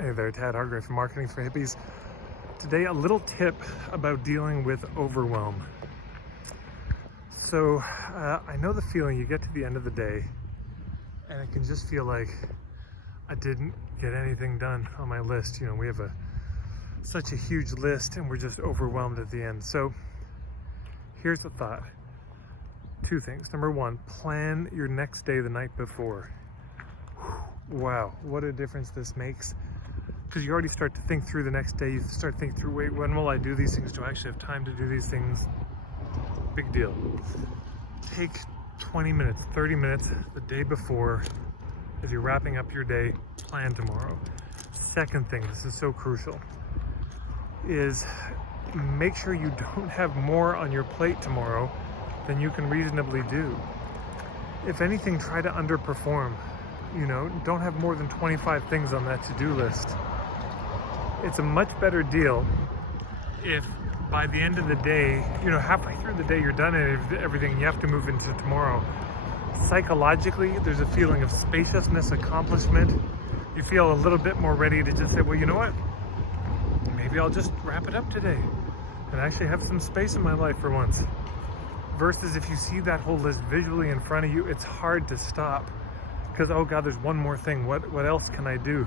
Hey there, Tad Hargrave from Marketing for Hippies. Today, a little tip about dealing with overwhelm. So, I know the feeling you get to the end of the day and it can just feel like I didn't get anything done on my list. You know, we have such a huge list and we're just overwhelmed at the end. So, here's the thought. Two things. Number one, plan your next day the night before. Wow, what a difference this makes. Because you already start to think through the next day. You start thinking through, wait, when will I do these things? Do I actually have time to do these things? Big deal. Take 20 minutes, 30 minutes the day before as you're wrapping up your day, plan tomorrow. Second thing, this is so crucial, is make sure you don't have more on your plate tomorrow than you can reasonably do. If anything, try to underperform. You know, don't have more than 25 things on that to-do list. It's a much better deal if by the end of the day, you know, halfway through the day you're done and everything, you have to move into tomorrow. Psychologically, there's a feeling of spaciousness, accomplishment. You feel a little bit more ready to just say, well, you know what? Maybe I'll just wrap it up today and actually have some space in my life for once. Versus if you see that whole list visually in front of you, it's hard to stop because, oh God, there's one more thing. What else can I do?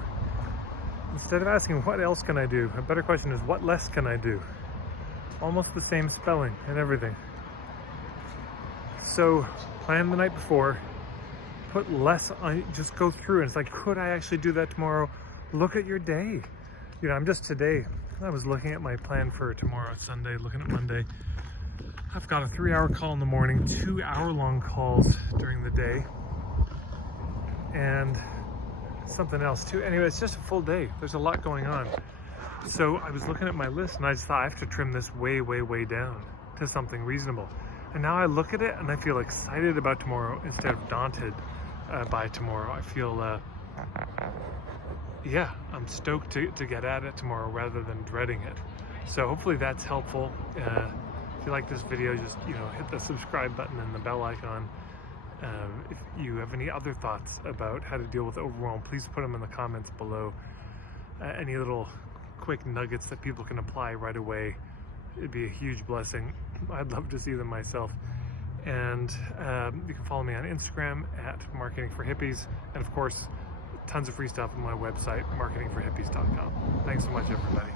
Instead of asking, what else can I do? A better question is, what less can I do? Almost the same spelling and everything. So plan the night before, put less on, just go through and it's like, could I actually do that tomorrow? Look at your day. You know, today, I was looking at my plan for tomorrow, Sunday, looking at Monday. I've got a 3-hour call in the morning, 2-hour-long calls during the day, and something else too. Anyway, it's just a full day. There's a lot going on. So I was looking at my list and I just thought I have to trim this way, way, way down to something reasonable. And now I look at it and I feel excited about tomorrow instead of daunted by tomorrow. I feel, yeah, I'm stoked to get at it tomorrow rather than dreading it. So hopefully that's helpful. If you like this video, just, you know, hit the subscribe button and the bell icon. If you have any other thoughts about how to deal with overwhelm, please put them in the comments below. Any little quick nuggets that people can apply right away, it'd be a huge blessing. I'd love to see them myself. And you can follow me on Instagram at Marketing for Hippies. And of course, tons of free stuff on my website, marketingforhippies.com. Thanks so much, everybody.